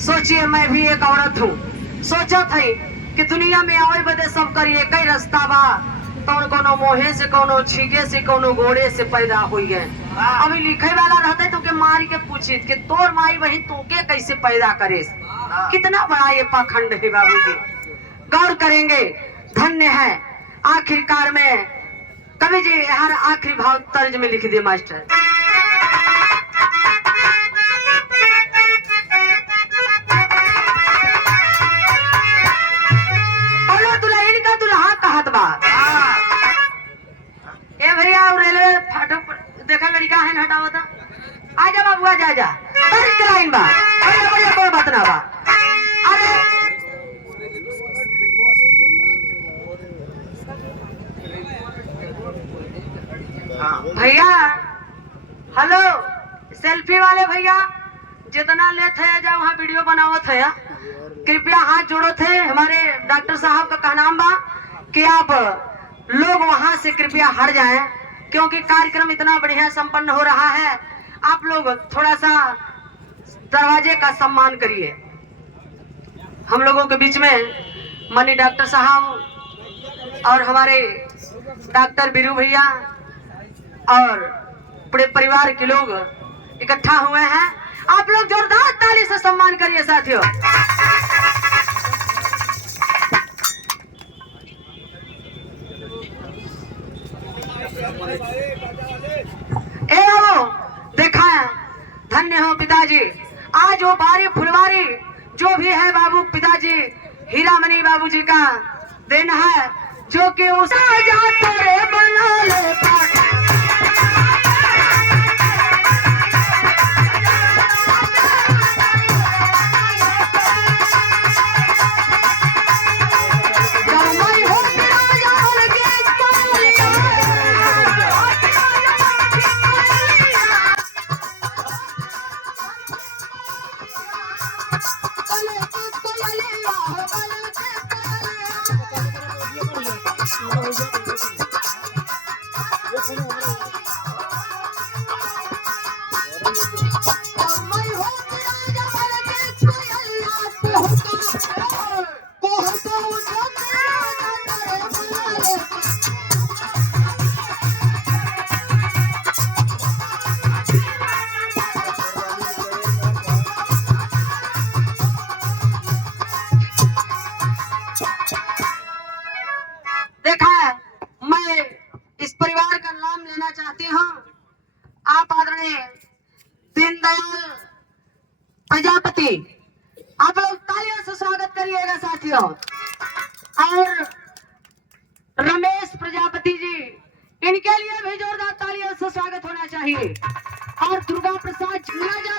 सोचिए मैं भी एक औरत हूँ, सोचा था कि दुनिया में आवे बदे सब करिए कई रास्ता बा, कौन कोनो मोहे से, कोनो छीके से, कोनो घोड़े से पैदा हुई है। अभी लिखे वाला रहते तो के मारी के पूछी कि तोर माई बहन तोके कैसे पैदा करे। कितना बड़ा ये पाखंड है बाबूजी, गौर करेंगे। धन्य है आखिरकार में कवि जी हर आखिरी भाव तर्ज में लिख दिए मास्टर। दुल्हा कहत बा ए भैया रेलवे फाटक देखा लड़का है हटावा था, आजा बाबू आजा जा बड़ी लाइन बा, बढ़िया कोई बात ना बा। अरे भैया हेलो, सेल्फी वाले भैया जितना ले थे जा वहाँ वीडियो बनावत है, कृपया हाथ जोड़ो थे। हमारे डॉक्टर साहब का कहना बा कि आप लोग वहां से कृपया हट जाएं, क्योंकि कार्यक्रम इतना बढ़िया संपन्न हो रहा है। आप लोग थोड़ा सा दरवाजे का सम्मान करिए। हम लोगों के बीच में माननीय डॉक्टर साहब और हमारे डॉक्टर बीरू भैया और पूरे परिवार के लोग इकट्ठा हुए हैं। आप लोग जोरदार ताली से सम्मान करिए साथियों। ए बाबू देखा है, धन्य हो पिताजी, आज वो बारी फुलवारी जो भी है बाबू पिताजी हीरामणि बाबूजी का देन है, जो कि उसे बना ले। चाहती हूँ आप आदरणीय दीनदयाल प्रजापति, आप लोग तालियों से स्वागत करिएगा साथियों। और रमेश प्रजापति जी, इनके लिए भी जोरदार तालियों से स्वागत होना चाहिए। और दुर्गा प्रसाद भैया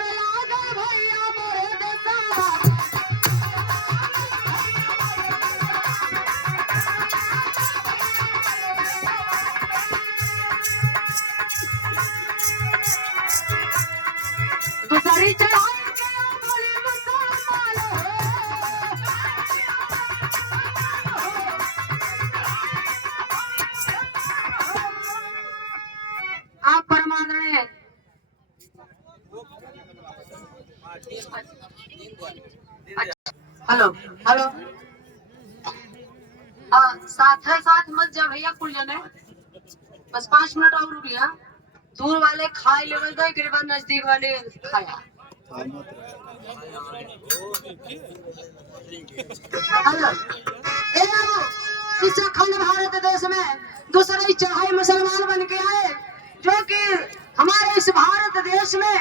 मोरे देसा। दूसरी चढ़ाई आप परमादरणीय हेलो हेलो साथ मत जा भैया, कुल जने बस 5 मिनट और रुक लिया। दूर वाले खाए लेवल दो, एक बार नजदीक वाले खाया। इस अखंड भारत देश में दूसरे चढ़ाई मुसलमान बन के आए, जो कि हमारे इस भारत देश में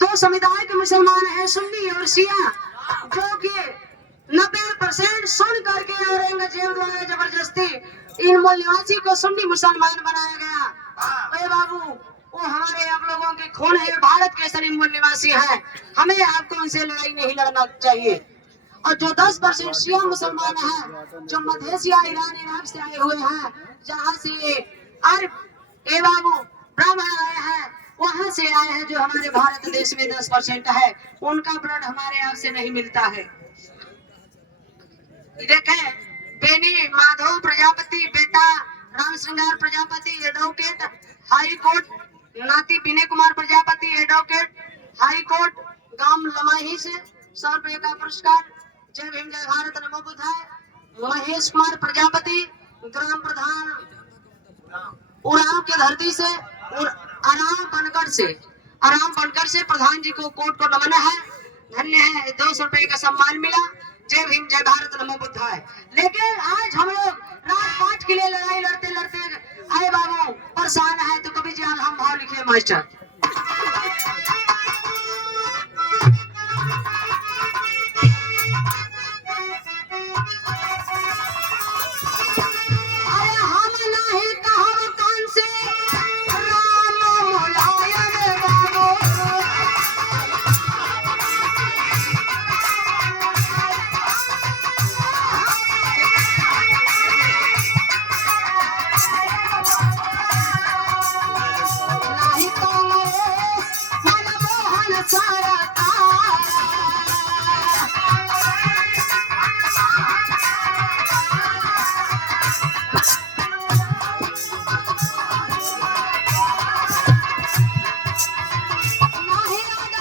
2 समुदाय के मुसलमान हैं, सुन्नी और शिया, जो कि 90% सुन करके औरंगजेब द्वारा जबरदस्ती इन मूल निवासी को सुन्नी मुसलमान बनाया गया। बाबू वो हमारे आप लोगों के खून है, भारत के सनी मूल निवासी हैं, हमें आपको उनसे लड़ाई नहीं लड़ना चाहिए। और जो 10% शिया मुसलमान हैं, जो मध्य एशिया ईरान इराक से आए हुए हैं, जहाँ से अरब ए बाबू ब्राह्मण आए हैं, वहां से आए हैं, जो हमारे भारत देश में 10% है, उनका ब्लड हमारे यहाँ से नहीं मिलता है। देखे बेनी माधव प्रजापति बेटा राम श्रृंगार प्रजापति एडवोकेट हाई कोर्ट नाती Vinay Kumar Prajapati advocate high court गांव लमाही से 100 रुपये का पुरस्कार। जय भीम जय भारत नमो बुद्धाय। महेश कुमार प्रजापति ग्राम प्रधान उड़ाव के धरती से और आराम बनकर से प्रधान जी को कोर्ट को नमन है, धन्य है। 200 रुपये का सम्मान मिला। जय भीम जय भारत नमो बुद्धाय। लेकिन आज हम लोग रात 5 के लिए लड़ाई लड़ते लड़ते आए बाबू परेशान है, तो कभी जी हम भाव लिखे मास्टर। अरे हम नहीं कहब कान से राम मुलायम बाबू। नहीं कांग्रेस मनमोहन सारा